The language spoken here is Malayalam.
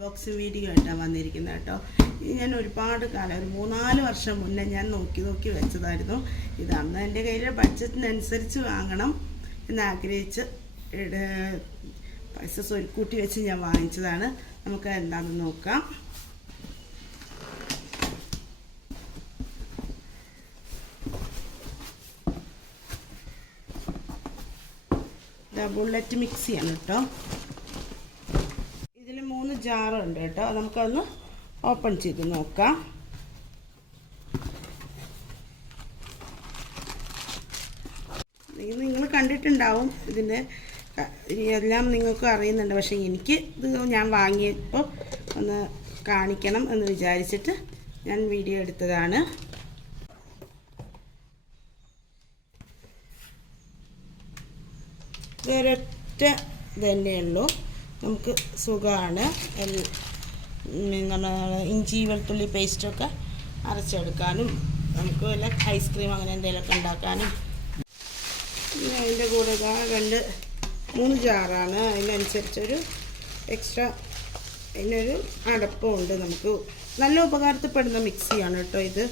ബോക്സ് വീഡിയോ ആയിട്ടാണ് വന്നിരിക്കുന്നത് കേട്ടോ. ഇത് ഞാൻ ഒരുപാട് കാലം, ഒരു 3-4 വർഷം മുന്നേ ഞാൻ നോക്കി വെച്ചതായിരുന്നു. ഇത് അന്ന് എൻ്റെ കയ്യിൽ ബഡ്ജറ്റിനനുസരിച്ച് വാങ്ങണം എന്നാഗ്രഹിച്ച് പൈസ സ്വരുക്കൂട്ടി വെച്ച് ഞാൻ വാങ്ങിച്ചതാണ്. നമുക്ക് എന്താണെന്ന് നോക്കാം. ബുള്ളറ്റ് മിക്സിയാണ് കേട്ടോ. ഇതിൽ 3 ജാറുണ്ട് കേട്ടോ. നമുക്കതൊന്ന് ഓപ്പൺ ചെയ്ത് നോക്കാം. നിങ്ങൾ കണ്ടിട്ടുണ്ടാവും, ഇതിൻ്റെ എല്ലാം നിങ്ങൾക്ക് അറിയുന്നുണ്ട്. പക്ഷേ എനിക്ക് ഇത് ഞാൻ വാങ്ങിയപ്പോൾ ഒന്ന് കാണിക്കണം എന്ന് വിചാരിച്ചിട്ട് ഞാൻ വീഡിയോ എടുത്തതാണ്. ഇതൊരൊറ്റ തന്നെയുള്ളൂ, നമുക്ക് സുഖമാണ്. ഇഞ്ചി വെളുത്തുള്ളി പേസ്റ്റൊക്കെ അരച്ചെടുക്കാനും നമുക്ക് വല്ല ഐസ്ക്രീം അങ്ങനെ എന്തെങ്കിലുമൊക്കെ ഉണ്ടാക്കാനും. പിന്നെ അതിൻ്റെ കൂടെ 3 ജാറാണ്. അതിനനുസരിച്ചൊരു എക്സ്ട്രാ അതിനൊരു അടപ്പമുണ്ട്. നമുക്ക് നല്ല ഉപകാരത്തിൽപ്പെടുന്ന മിക്സിയാണ് കേട്ടോ ഇത്.